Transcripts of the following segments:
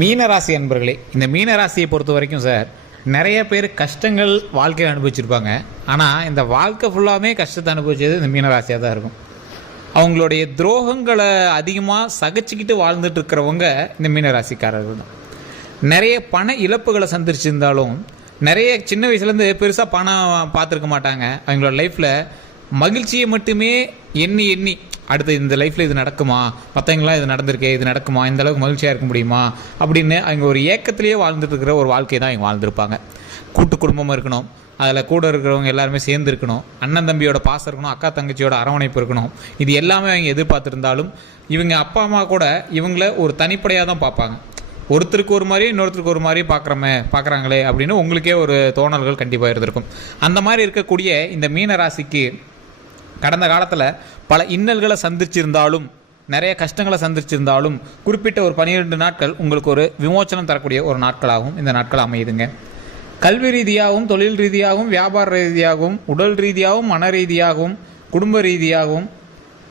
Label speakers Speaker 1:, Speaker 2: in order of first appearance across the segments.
Speaker 1: மீனராசி அன்பர்களே இந்த மீனராசியை பொறுத்த வரைக்கும் சார் நிறைய பேர் கஷ்டங்கள் வாழ்க்கையில் அனுபவிச்சிருப்பாங்க. ஆனால் இந்த வாழ்க்கை ஃபுல்லாமே கஷ்டத்தை அனுபவிச்சது இந்த மீனராசியாக தான் இருக்கும். அவங்களுடைய துரோகங்களை அதிகமாக சகிச்சுக்கிட்டு வாழ்ந்துட்டு இருக்கிறவங்க இந்த மீனராசிக்காரர்கள் தான். நிறைய பண இழப்புகளை சந்திச்சிருந்தாலும் நிறைய சின்ன வயசுலேருந்து பெருசாக பணம் பார்த்துருக்க மாட்டாங்க. அவங்களோட லைஃப்பில் மகிழ்ச்சியை மட்டுமே எண்ணி எண்ணி அடுத்து இந்த லைஃப்பில் இது நடக்குமா? மற்றவங்களாம் இது நடந்திருக்கே இது நடக்குமா? இந்த அளவுக்கு மகிழ்ச்சியாக இருக்க முடியுமா? அப்படின்னு அவங்க ஒரு ஏக்கத்திலேயே வாழ்ந்துட்டு இருக்கிற ஒரு வாழ்க்கை தான் அவங்க வாழ்ந்துருப்பாங்க. கூட்டு குடும்பமாக இருக்கணும். அதில் கூட இருக்கிறவங்க எல்லாருமே சேர்ந்து இருக்கணும். அண்ணன் தம்பியோட பாசம் இருக்கணும். அக்கா தங்கச்சியோட அரவணைப்பு இருக்கணும். இது எல்லாமே அவங்க எதிர்பார்த்துருந்தாலும் இவங்க அப்பா அம்மா கூட இவங்கள ஒரு தனிப்படையாக தான் பார்ப்பாங்க. ஒருத்தருக்கு ஒரு மாதிரி இன்னொருத்தருக்கு ஒரு மாதிரி பார்க்குறமே பார்க்குறாங்களே அப்படின்னு உங்களுக்கே ஒரு தோணல்கள் கண்டிப்பாக இருந்திருக்கும். அந்த மாதிரி இருக்கக்கூடிய இந்த மீன ராசிக்கு கடந்த காலத்தில் பல இன்னல்களை சந்திச்சிருந்தாலும் நிறைய கஷ்டங்களை சந்திச்சிருந்தாலும் குறிப்பிட்ட ஒரு பன்னிரெண்டு நாட்கள் உங்களுக்கு ஒரு விமோச்சனம் தரக்கூடிய ஒரு நாட்களாகவும் இந்த நாட்கள் அமையுதுங்க. கல்வி ரீதியாகவும் தொழில் ரீதியாகவும் வியாபார ரீதியாகவும் உடல் ரீதியாகவும் மன ரீதியாகவும் குடும்ப ரீதியாகவும்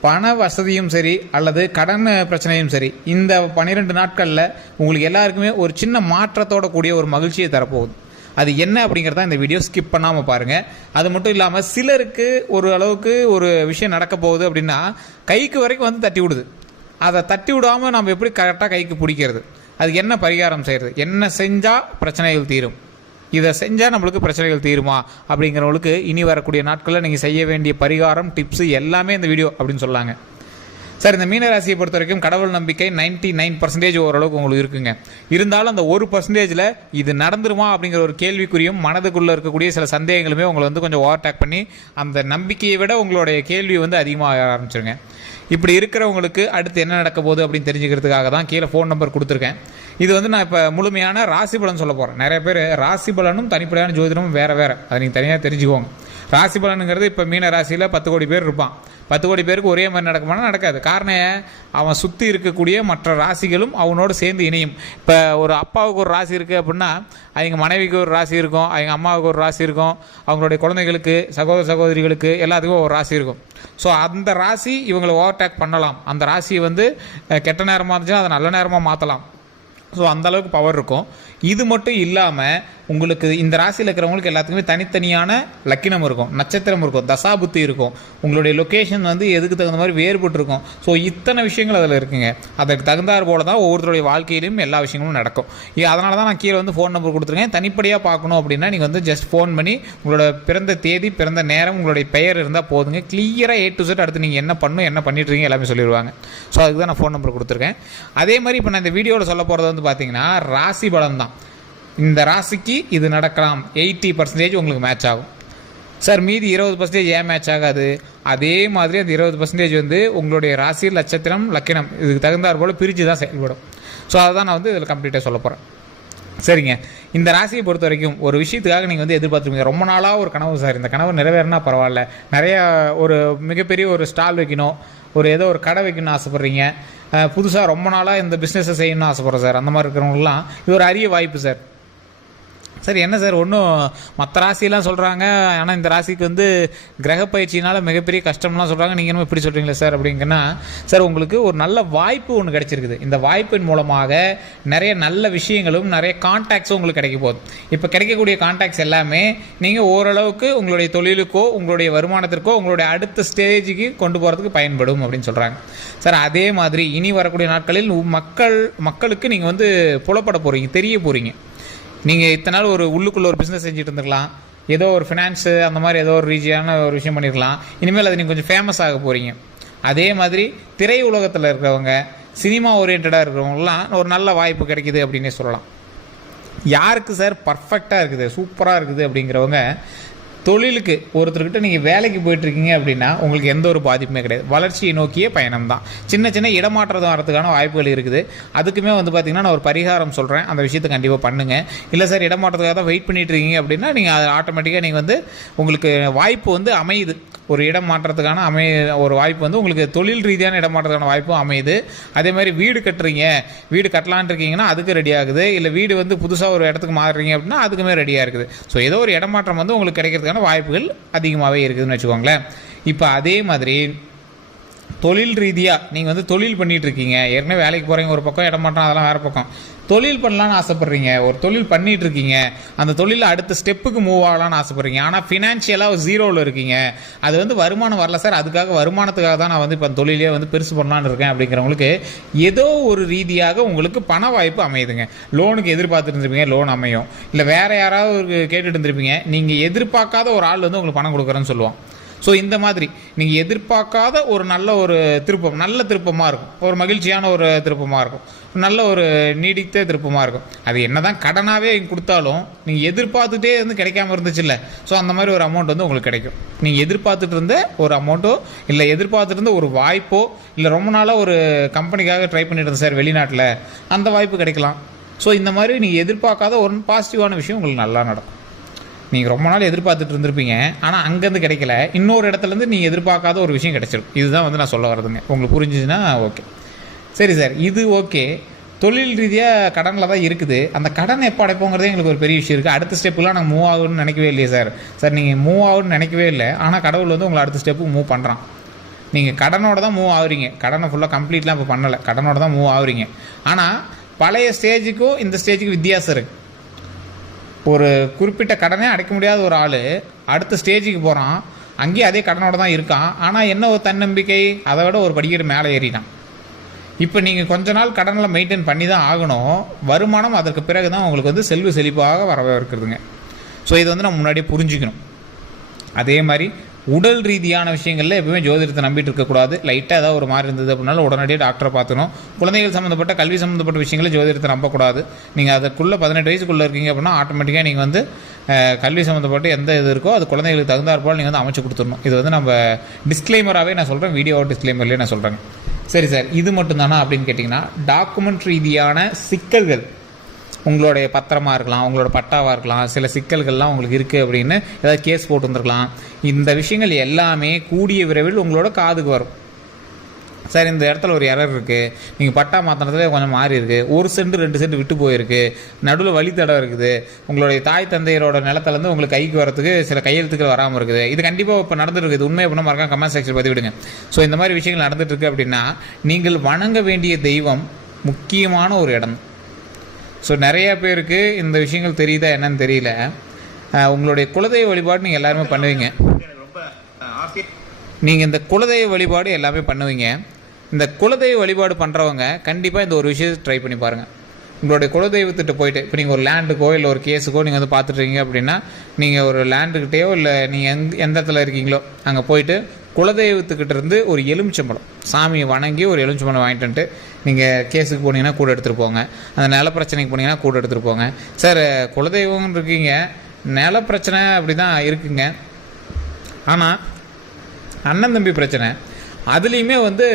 Speaker 1: பண வசதியும் சரி அல்லது கடன் பிரச்சனையும் சரி இந்த பன்னிரெண்டு நாட்களில் உங்களுக்கு எல்லாருக்குமே ஒரு சின்ன மாற்றத்தோட கூடிய ஒரு மகிழ்ச்சியை தரப்போகுது. அது என்ன அப்படிங்கிறத இந்த வீடியோ ஸ்கிப் பண்ணாமல் பாருங்கள் அது மட்டும் இல்லாமல் சிலருக்கு ஒரு அளவுக்கு ஒரு விஷயம் நடக்க போகுது அப்படின்னா கைக்கு வரைக்கும் வந்து தட்டி விடுது. அதை தட்டி விடாமல் நம்ம எப்படி கரெக்டாக கைக்கு பிடிக்கிறது? அதுக்கு என்ன பரிகாரம் செய்கிறது என்ன செஞ்சால் பிரச்சனைகள் தீரும்? இதை செஞ்சால் நம்மளுக்கு பிரச்சனைகள் தீருமா? அப்படிங்கிறவங்களுக்கு இனி வரக்கூடிய நாட்களில் நீங்கள் செய்ய வேண்டிய பரிகாரம் டிப்ஸு எல்லாமே இந்த வீடியோ அப்படின்னு சொல்லாங்க. சார் இந்த மீனராசியை பொறுத்த வரைக்கும் கடவுள் நம்பிக்கை நைன்டி நைன் பர்சன்டேஜ் ஓரளவுக்கு உங்களுக்கு இருக்குங்க. இருந்தாலும் அந்த ஒரு பர்சன்டேஜில் இது நடந்துருமா அப்படிங்கிற ஒரு கேள்விக்குறியும் மனதுக்குள்ளே இருக்கக்கூடிய சில சந்தேகங்களுமே உங்களை வந்து கொஞ்சம் ஓவர்டேக் பண்ணி அந்த நம்பிக்கையை விட உங்களுடைய கேள்வி வந்து அதிகமாக ஆரம்பிச்சிருங்க. இப்படி இருக்கிறவங்களுக்கு அடுத்து என்ன நடக்க போகுது அப்படின்னு தெரிஞ்சுக்கிறதுக்காக தான் கீழே ஃபோன் நம்பர் கொடுத்துருக்கேன். இது வந்து நான் இப்போ முழுமையான ராசி பலன் சொல்ல போகிறேன் நிறைய பேர் ராசி பலனும் தனிப்படையான ஜோதிடமும் வேறு வேறு. அதை நீங்கள் தனியாக தெரிஞ்சுக்கோங்க. ராசி பலனுங்கிறது இப்போ மீன ராசியில் பத்து கோடி பேர் இருப்பான். பத்து கோடி பேருக்கு ஒரே மாதிரி நடக்குமானா நடக்காது. காரணம் அவன் சுற்றி இருக்கக்கூடிய மற்ற ராசிகளும் அவனோடு சேர்ந்து இணையும். இப்போ ஒரு அப்பாவுக்கு ஒரு ராசி இருக்குது அப்படின்னா அவங்க மனைவிக்கு ஒரு ராசி இருக்கும் அவங்க அம்மாவுக்கு ஒரு ராசி இருக்கும் அவங்களுடைய குழந்தைகளுக்கு சகோதர சகோதரிகளுக்கு எல்லாத்துக்கும் ஒரு ராசி இருக்கும். ஸோ அந்த ராசி இவங்களை ஓவர்டேக் பண்ணலாம். அந்த ராசியை வந்து கெட்ட நேரமாக இருந்துச்சுன்னா அதை நல்ல நேரமாக மாற்றலாம் ஸோ அந்தளவுக்கு பவர் இருக்கும். இது மட்டும் இல்லாமல் உங்களுக்கு இந்த ராசியில் இருக்கிறவங்களுக்கு எல்லாத்துக்குமே தனித்தனியான லக்கினம் இருக்கும் நட்சத்திரம் இருக்கும் தசாபுத்தி இருக்கும். உங்களுடைய லொக்கேஷன் வந்து எதுக்கு தகுந்த மாதிரி வேறுபட்டு இருக்கும். ஸோ இத்தனை விஷயங்கள் அதில் இருக்குங்க. அதற்கு தகுந்தாற் போல தான் ஒவ்வொருத்தருடைய வாழ்க்கையிலும் எல்லா விஷயங்களும் நடக்கும். அதனால தான் நான் கீழே வந்து ஃபோன் நம்பர் கொடுத்துருக்கேன். தனிப்படியாக பார்க்கணும் அப்படின்னா நீங்கள் வந்து ஜஸ்ட் ஃபோன் பண்ணி உங்களோட பிறந்த தேதி பிறந்த நேரம் உங்களுடைய பெயர் இருந்தால் போதுங்க. கிளியராக ஏ டு செட் அடுத்து நீங்கள் என்ன பண்ணணும் என்ன பண்ணிட்டு இருக்கீங்க எல்லாமே சொல்லிடுவாங்க ஸோ அதுக்கு தான் நான் ஃபோன் நம்பர் கொடுத்துருக்கேன். அதே மாதிரி இப்போ நான் இந்த வீடியோவில் சொல்ல போகிறது வந்து பார்த்தீங்கன்னா ராசி பலம் தான் இந்த ராசிக்கு இது நடக்கலாம். எயிட்டி பர்சன்டேஜ் உங்களுக்கு மேட்ச் ஆகும். சார் மீதி இருபது பர்சன்டேஜ் ஏன் மேட்ச் ஆகாது? அதே மாதிரி அந்த இருபது பர்சன்டேஜ் வந்து உங்களுடைய ராசி நட்சத்திரம் லக்கினம். இதுக்கு தகுந்தாற் போல் பிரித்து தான் செயல்படும். ஸோ அதை தான் நான் வந்து இதில் கம்ப்ளீட்டாக சொல்ல போகிறேன் சரிங்க. இந்த ராசியை பொறுத்த வரைக்கும் ஒரு விஷயத்துக்காக நீங்கள் வந்து எதிர்பார்த்துருப்பீங்க. ரொம்ப நாளாக ஒரு கனவு சார் இந்த கனவு நிறைவேறினா பரவாயில்ல. நிறைய ஒரு மிகப்பெரிய ஒரு ஸ்டால் வைக்கணும். ஒரு ஏதோ ஒரு கடை வைக்கணும்னு ஆசைப்பட்றீங்க. புதுசாக ரொம்ப நாளாக இந்த பிஸ்னஸை செய்யணும்னு ஆசைப்பட்றேன் சார் அந்த மாதிரி இருக்கிறவங்களாம் இது ஒரு அரிய வாய்ப்பு சார் சார் என்ன சார்? ஒன்றும் மற்ற ராசியெல்லாம் சொல்கிறாங்க ஆனால் இந்த ராசிக்கு வந்து கிரக பயிற்சினால் மிகப்பெரிய கஷ்டம்லாம் சொல்கிறாங்க நீங்கள் என்ன இப்படி சொல்கிறீங்களா சார் அப்படிங்கன்னா சார் உங்களுக்கு ஒரு நல்ல வாய்ப்பு ஒன்று கிடச்சிருக்குது. இந்த வாய்ப்பின் மூலமாக நிறைய நல்ல விஷயங்களும் நிறைய கான்டாக்ட்ஸும் உங்களுக்கு கிடைக்க போகுது. இப்போ கிடைக்கக்கூடிய கான்டாக்ட்ஸ் எல்லாமே நீங்கள் ஓரளவுக்கு உங்களுடைய தொழிலுக்கோ உங்களுடைய வருமானத்திற்கோ உங்களுடைய அடுத்த ஸ்டேஜுக்கு கொண்டு போகிறதுக்கு பயன்படும் அப்படின்னு சொல்கிறாங்க சார் அதே மாதிரி இனி வரக்கூடிய நாட்களில் மக்கள் மக்களுக்கு நீங்கள் வந்து புலப்பட போகிறீங்க தெரிய போகிறீங்க நீங்கள் இத்தனை நாள் ஒரு உள்ளுக்குள்ளே ஒரு பிஸ்னஸ் செஞ்சுட்டு இருந்துக்கலாம் ஏதோ ஒரு ஃபினான்ஸு அந்த மாதிரி ஏதோ ஒரு ரீதியான ஒரு விஷயம் பண்ணியிருக்கலாம் இனிமேல் அது நீங்கள் கொஞ்சம் ஃபேமஸ் ஆக போகிறீங்க அதே மாதிரி திரை உலகத்தில் இருக்கிறவங்க சினிமா ஓரியன்டாக இருக்கிறவங்கலாம் ஒரு நல்ல வாய்ப்பு கிடைக்குது அப்படின்னே சொல்லலாம். யாருக்கு சார் பர்ஃபெக்டாக இருக்குது சூப்பராக இருக்குது அப்படிங்கிறவங்க தொழிலுக்கு ஒருத்தர்கிட்ட நீங்கள் வேலைக்கு போயிட்டுருக்கீங்க அப்படின்னா உங்களுக்கு எந்த ஒரு பாதிப்புமே கிடையாது. வளர்ச்சியை நோக்கிய பயணம் தான். சின்ன சின்ன இடமாற்றம் வரதுக்கான வாய்ப்புகள் இருக்குது. அதுக்குமே வந்து பார்த்திங்கன்னா நான் ஒரு பரிகாரம் சொல்கிறேன் அந்த விஷயத்தை கண்டிப்பாக பண்ணுங்கள் இல்லை சார் இடமாற்றத்துக்காக தான் வெயிட் பண்ணிகிட்ருக்கீங்க அப்படின்னா நீங்கள் அது ஆட்டோமேட்டிக்காக நீங்கள் வந்து உங்களுக்கு வாய்ப்பு வந்து அமையுது. ஒரு இடம் மாற்றத்துக்கான அமை ஒரு வாய்ப்பு வந்து உங்களுக்கு தொழில் ரீதியான இடம் மாற்றத்துக்கான வாய்ப்பும் அமையுது. அதே மாதிரி வீடு கட்டுறீங்க. வீடு கட்டலான் இருக்கீங்கன்னா அதுக்கு ரெடி ஆகுது. இல்லை வீடு வந்து புதுசாக ஒரு இடத்துக்கு மாறுறீங்க அப்படின்னா அதுக்குமே ரெடியாக இருக்குது. ஸோ ஏதோ ஒரு இடமாற்றம் வந்து உங்களுக்கு கிடைக்கிறதுக்கான வாய்ப்புகள் அதிகமாகவே இருக்குதுன்னு வச்சுக்கோங்களேன். இப்போ அதே மாதிரி தொழில் ரீதியாக நீங்கள் வந்து தொழில் பண்ணிகிட்ருக்கீங்க இருக்கீங்க ஏற்கனவே வேலைக்கு போகிறீங்க ஒரு பக்கம் இடம் மாட்டோம் அதெல்லாம் வேறு பக்கம். தொழில் பண்ணலான்னு ஆசைப்பட்றீங்க. ஒரு தொழில் பண்ணிகிட்ருக்கீங்க அந்த தொழிலில் அடுத்த ஸ்டெப்புக்கு மூவ் ஆகலான்னு ஆசைப்பட்றீங்க. ஆனால் ஃபினான்ஷியலாக ஜீரோவில் இருக்கீங்க. அது வந்து வருமானம் வரல சார். அதுக்காக வருமானத்துக்காக தான் நான் வந்து இப்போ தொழிலே வந்து பெருசு பண்ணலான்னு இருக்கேன் அப்படிங்கிறவங்களுக்கு ஏதோ ஒரு ரீதியாக உங்களுக்கு பண வாய்ப்பு அமையுதுங்க. லோனுக்கு எதிர்பார்த்துட்டு இருந்திருப்பீங்க லோன் அமையும். இல்லை வேறு யாராவது கேட்டுட்டு இருந்திருப்பீங்க. நீங்கள் எதிர்பார்க்காத ஒரு ஆள் வந்து உங்களுக்கு பணம் கொடுக்குறேன்னு சொல்லுவோம் ஸோ இந்த மாதிரி நீங்கள் எதிர்பார்க்காத ஒரு நல்ல ஒரு திருப்பம் நல்ல திருப்பமாக இருக்கும். ஒரு மகிழ்ச்சியான ஒரு திருப்பமாக இருக்கும். நல்ல ஒரு நீடித்த திருப்பமாக இருக்கும். அது என்ன தான் கடனாகவே கொடுத்தாலும் நீங்கள் எதிர்பார்த்துட்டே வந்து கிடைக்காம இருந்துச்சுல்ல ஸோ அந்த மாதிரி ஒரு அமௌண்ட் வந்து உங்களுக்கு கிடைக்கும். நீங்கள் எதிர்பார்த்துட்டு இருந்த ஒரு அமௌண்ட்டோ இல்லை எதிர்பார்த்துட்டு இருந்த ஒரு வாய்ப்போ இல்லை ரொம்ப நாளாக ஒரு கம்பெனிக்காக ட்ரை பண்ணிட்டு இருந்தேன் சார் வெளிநாட்டில் அந்த வாய்ப்பு கிடைக்கலாம். ஸோ இந்த மாதிரி நீங்கள் எதிர்பார்க்காத ஒரு பாசிட்டிவான விஷயம் உங்களுக்கு நல்லா நடக்கும். நீங்கள் ரொம்ப நாள் எதிர்பார்த்துட்டு இருந்திருப்பீங்க. ஆனால் அங்கேருந்து கிடைக்கல. இன்னொரு இடத்துலேருந்து நீங்கள் எதிர்பார்க்காத ஒரு விஷயம் கிடைச்சிடும் இதுதான் வந்து நான் சொல்ல வரதுங்க உங்களுக்கு புரிஞ்சுதுன்னா ஓகே. சரி சார். இது ஓகே. தொழில் ரீதியாக கடனில் தான் இருக்குது. அந்த கடன் எப்போ அடைப்போங்கிறதே எங்களுக்கு ஒரு பெரிய விஷயம் இருக்குது அடுத்த ஸ்டெப்புலாம் நாங்கள் மூவ் ஆகணும்னு நினைக்கவே இல்லையே சார். சார் நீங்கள் மூவ் ஆகுன்னு நினைக்கவே இல்லை. ஆனால் கடவுள் வந்து உங்களை அடுத்த ஸ்டெப்புக்கு மூவ் பண்ணுறான் நீங்கள் கடனோட தான் மூவ் ஆகுறீங்க. கடனை ஃபுல்லாக கம்ப்ளீட்லாம் இப்போ பண்ணலை. கடனோட தான் மூவ் ஆகுறீங்க. ஆனால் பழைய ஸ்டேஜுக்கும் இந்த ஸ்டேஜுக்கும் வித்தியாசம் இருக்குது ஒரு குறிப்பிட்ட கடனே அடைக்க முடியாத ஒரு ஆள் அடுத்த ஸ்டேஜுக்கு போகிறான் அங்கேயும் அதே கடனோட தான் இருக்கான். ஆனால் என்ன ஒரு தன்னம்பிக்கை? அதை விட ஒரு படிக்கட்டு மேலே ஏறினான் இப்போ நீங்கள் கொஞ்ச நாள் கடனில் மெயின்டைன் பண்ணி தான் ஆகணும். வருமானம் அதற்கு பிறகு தான் உங்களுக்கு வந்து செல்வ செழிப்பாக வரவே இருக்கிறதுங்க ஸோ இதை வந்து நம்ம முன்னாடியே புரிஞ்சுக்கணும். அதே மாதிரி உடல் ரீதியான விஷயங்களில் எப்பவுமே ஜோதிடத்தை நம்பிட்டு இருக்கக்கூடாது லைட்டாக ஏதாவது ஒரு மாதிரி இருந்தது அப்படின்னாலும் உடனடியாக டாக்டரை பார்த்துக்கணும். குழந்தைகள் சம்மந்தப்பட்ட கல்வி சம்மந்தப்பட்ட விஷயங்களை ஜோதிடத்தை நம்பக்கூடாது. நீங்கள் அதுக்குள்ளே பதினெட்டு வயசுக்குள்ளே இருக்கீங்க அப்படின்னா ஆட்டோமேட்டிக்காக நீங்கள் வந்து கல்வி சம்மந்தப்பட்ட எந்த இது இருக்கோ அது குழந்தைகளுக்கு தகுந்தாற்போல் நீங்கள் வந்து அமைச்சு கொடுத்துடணும். இது வந்து நம்ம டிஸ்க்ளைமராகவே நான் சொல்கிறேன் வீடியோ டிஸ்க்ளைமர்லேயே நான் சொல்கிறேன் சரி சார் இது மட்டும்தானா அப்படின்னு கேட்டிங்கன்னா டாக்குமெண்ட் ரீதியான சிக்கல்கள் உங்களுடைய பத்திரமா இருக்கலாம் உங்களோட பட்டாவாக இருக்கலாம் சில சிக்கல்கள்லாம் உங்களுக்கு இருக்குது அப்படின்னு ஏதாவது கேஸ் போட்டு வந்திருக்கலாம். இந்த விஷயங்கள் எல்லாமே கூடிய விரைவில் உங்களோட காதுக்கு வரும். சார் இந்த இடத்துல ஒரு எரர் இருக்குது நீங்கள் பட்டா மாற்றினதுல கொஞ்சம் மாறி இருக்குது ஒரு சென்ட் ரெண்டு சென்ட் விட்டு போயிருக்கு. நடுவில் வழித்தடம் இருக்குது. உங்களுடைய தாய் தந்தையரோட நிலத்துலேருந்து உங்களுக்கு கைக்கு வரத்துக்கு சில கையெழுத்துக்கள் வராமல் இருக்குது. இது கண்டிப்பாக இப்போ நடந்துட்டு இருக்குது உண்மை பண்ண மறக்காம கமெண்ட் செக்ஷன் பதிவு விடுங்க. ஸோ இந்த மாதிரி விஷயங்கள் நடந்துட்டு இருக்கு அப்படின்னா நீங்கள் வணங்க வேண்டிய தெய்வம் முக்கியமான ஒரு இடம். ஸோ நிறைய பேருக்கு இந்த விஷயங்கள் தெரியுதா என்னன்னு தெரியல. உங்களுடைய குலதெய்வ வழிபாடு நீங்கள் எல்லாருமே பண்ணுவீங்க.
Speaker 2: ரொம்ப
Speaker 1: நீங்கள் இந்த குலதெய்வ வழிபாடு எல்லாமே பண்ணுவீங்க. இந்த குலதெய்வ வழிபாடு பண்ணுறவங்க கண்டிப்பாக இந்த ஒரு விஷயத்தை ட்ரை பண்ணி பாருங்கள் உங்களுடைய குலதெய்வத்திட்ட போயிட்டு இப்போ நீங்கள் ஒரு லேண்டுக்கோ இல்லை ஒரு கேஸுக்கோ நீங்கள் வந்து பார்த்துட்ருக்கீங்க அப்படின்னா நீங்கள் ஒரு லேண்டுக்கிட்டேயோ இல்லை நீங்கள் எந்த எந்த இடத்துல இருக்கீங்களோ அங்கே போயிட்டு குலதெய்வத்துக்கிட்ட இருந்து ஒரு எலுமிச்சம்பழம் சாமியை வணங்கி ஒரு எலுமிச்சம்பழம் வாங்கிட்டு வந்துட்டு நீங்கள் கேஸுக்கு போனீங்கன்னா கூட எடுத்துகிட்டு போங்க. அந்த நில பிரச்சனைக்கு போனீங்கன்னா கூட எடுத்துகிட்டு போங்க. சார் குலதெய்வம் இருக்கீங்க. நில பிரச்சனை அப்படி தான் இருக்குங்க. ஆனால் அண்ணன் தம்பி பிரச்சனை. அதுலேயுமே வந்து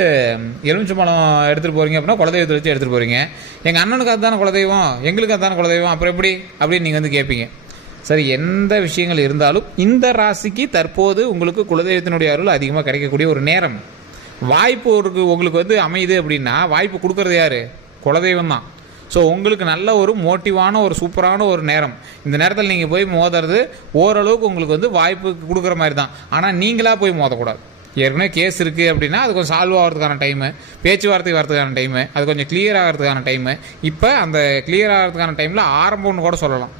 Speaker 1: எலுமிச்சம்பழம் எடுத்துகிட்டு போகிறீங்க அப்படின்னா குலதெய்வத்தை வச்சு எடுத்துகிட்டு போகிறீங்க எங்கள் அண்ணனுக்கு அதுதானே குலதெய்வம். எங்களுக்கு அதுதானே குலதெய்வம். அப்புறம் எப்படி? அப்படின்னு நீங்கள் வந்து கேட்பீங்க சரி எந்த விஷயங்கள் இருந்தாலும் இந்த ராசிக்கு தற்போது உங்களுக்கு குலதெய்வத்தினுடைய அருள் அதிகமாக கிடைக்கக்கூடிய ஒரு நேரம். வாய்ப்பு ஒரு உங்களுக்கு வந்து அமையுது அப்படின்னா வாய்ப்பு கொடுக்கறது யார்? குலதெய்வம் தான். ஸோ உங்களுக்கு நல்ல ஒரு மோட்டிவான ஒரு சூப்பரான ஒரு நேரம். இந்த நேரத்தில் நீங்கள் போய் மோதுறது ஓரளவுக்கு உங்களுக்கு வந்து வாய்ப்பு கொடுக்குற மாதிரி தான். ஆனால் நீங்களாக போய் மோதக்கூடாது. ஏற்கனவே கேஸ் இருக்குது அப்படின்னா அது கொஞ்சம் சால்வ் ஆகிறதுக்கான டைமு பேச்சுவார்த்தை வரதுக்கான டைமு அது கொஞ்சம் கிளியர் ஆகிறதுக்கான டைமு இப்போ அந்த கிளியர் ஆகிறதுக்கான டைமில் ஆரம்பம்னு கூட சொல்லலாம்.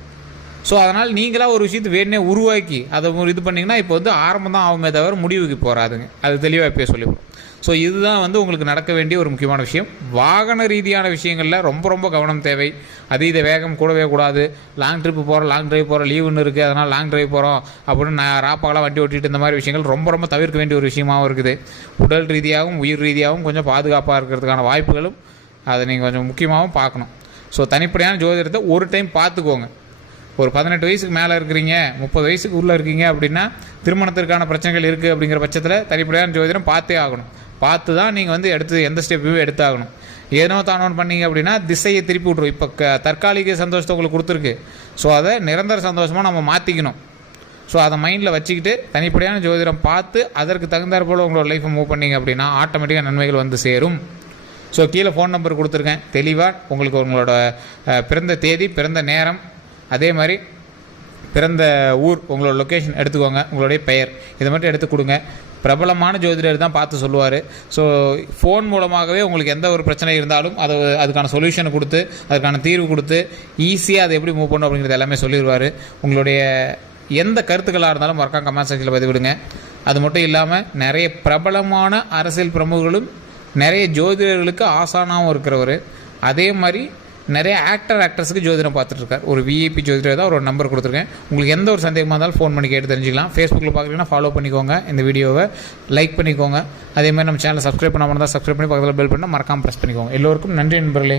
Speaker 1: ஸோ அதனால் நீங்களாக ஒரு விஷயத்தை வேணே உருவாக்கி அதை ஒரு இது பண்ணிங்கன்னா இப்போ வந்து ஆரம்பம் தான் ஆகுமே தவிர முடிவுக்கு போகாதுங்க அது தெளிவாக இப்போயே சொல்லிவிடும் ஸோ இதுதான் வந்து உங்களுக்கு நடக்க வேண்டிய ஒரு முக்கியமான விஷயம். வாகன ரீதியான விஷயங்களில் ரொம்ப ரொம்ப கவனம் தேவை. அதீத வேகம் கூடவே கூடாது. லாங் ட்ரிப்பு போகிறோம் லாங் டிரைவ் போகிறோம் லீவுன்னு இருக்குது அதனால் லாங் ட்ரைவ் போகிறோம் அப்படின்னு நான் ராப்பாலாம் வண்டி ஓட்டிட்டு இந்த மாதிரி விஷயங்கள் ரொம்ப ரொம்ப தவிர்க்க வேண்டிய ஒரு விஷயமாகவும் இருக்குது. உடல் ரீதியாகவும் உயிர் ரீதியாகவும் கொஞ்சம் பாதுகாப்பாக இருக்கிறதுக்கான வாய்ப்புகளும் அதை நீங்கள் கொஞ்சம் முக்கியமாகவும் பார்க்கணும். ஸோ தனிப்படையான ஜோதிடத்தை ஒரு டைம் பார்த்துக்கோங்க. ஒரு பதினெட்டு வயசுக்கு மேலே இருக்கிறீங்க முப்பது வயசுக்கு உள்ளே இருக்கீங்க அப்படின்னா திருமணத்திற்கான பிரச்சனைகள் இருக்குது அப்படிங்கிற பட்சத்தில் தனிப்படையான ஜோதிடம் பார்த்தே ஆகணும். பார்த்து தான் நீங்கள் வந்து எடுத்து எந்த ஸ்டெப்பையும் எடுத்தாகணும். ஏனோ தானோன்னு பண்ணீங்க அப்படின்னா திசையை திருப்பி விட்ரும் இப்போ க தற்காலிக சந்தோஷத்தை உங்களுக்கு கொடுத்துருக்கு. ஸோ அதை நிரந்தர சந்தோஷமாக நம்ம மாற்றிக்கணும் ஸோ அதை மைண்டில் வச்சுக்கிட்டு தனிப்படையான ஜோதிடம் பார்த்து அதற்கு தகுந்தாற் போல் உங்களோட லைஃப்பை மூவ் பண்ணீங்க அப்படின்னா ஆட்டோமேட்டிக்காக நன்மைகள் வந்து சேரும். ஸோ கீழே ஃபோன் நம்பர் கொடுத்துருக்கேன். தெளிவாக உங்களுக்கு உங்களோட பிறந்த தேதி பிறந்த நேரம் அதே மாதிரி பிறந்த ஊர் உங்களோட லொக்கேஷன் எடுத்துக்கோங்க உங்களுடைய பெயர். இதை மட்டும் எடுத்து கொடுங்க. பிரபலமான ஜோதிடர் தான் பார்த்து சொல்லுவார். ஸோ ஃபோன் மூலமாகவே உங்களுக்கு எந்த ஒரு பிரச்சனை இருந்தாலும் அதை அதுக்கான சொல்யூஷனை கொடுத்து அதுக்கான தீர்வு கொடுத்து ஈஸியாக அதை எப்படி மூவ் பண்ணணும் அப்படிங்கிறது எல்லாமே சொல்லிடுவார். உங்களுடைய எந்த கருத்துக்களாக இருந்தாலும் மறக்காம கமெண்ட் செக்ஷனில் பதிவிடுங்க. அது மட்டும் இல்லாமல் நிறைய பிரபலமான அரசியல் பிரமுகர்களும் நிறைய ஜோதிடர்களுக்கு ஆசானாகவும் இருக்கிறவர். அதே மாதிரி நிறைய ஆக்டர் ஆக்ட்ரஸுக்கு ஜோதிடம் பார்த்துட்ருக்கார் ஒரு விஐபி ஜோதிடர் தான் ஒரு நம்பர் கொடுத்துருக்கேன். உங்களுக்கு எந்த ஒரு சந்தேகமாக இருந்தாலும் ஃபோன் பண்ணி கேட்டு தெரிஞ்சுக்கலாம். ஃபேஸ்புக்கில் பார்க்குறீங்கன்னா ஃபாலோ பண்ணிக்கோங்க இந்த வீடியோவை. லைக் பண்ணிக்கோங்க. அதே மாதிரி நம்ம சேனலை சப்ஸ்கிரைப் பண்ணாமல் இருந்தால் சப்ஸ்கிரைப் பண்ணி பக்கத்தில் பெல் பண்ணால் மறக்காமல் ப்ரெஸ் பண்ணிக்கோங்க. எல்லோருக்கும் நன்றி நண்பர்களே.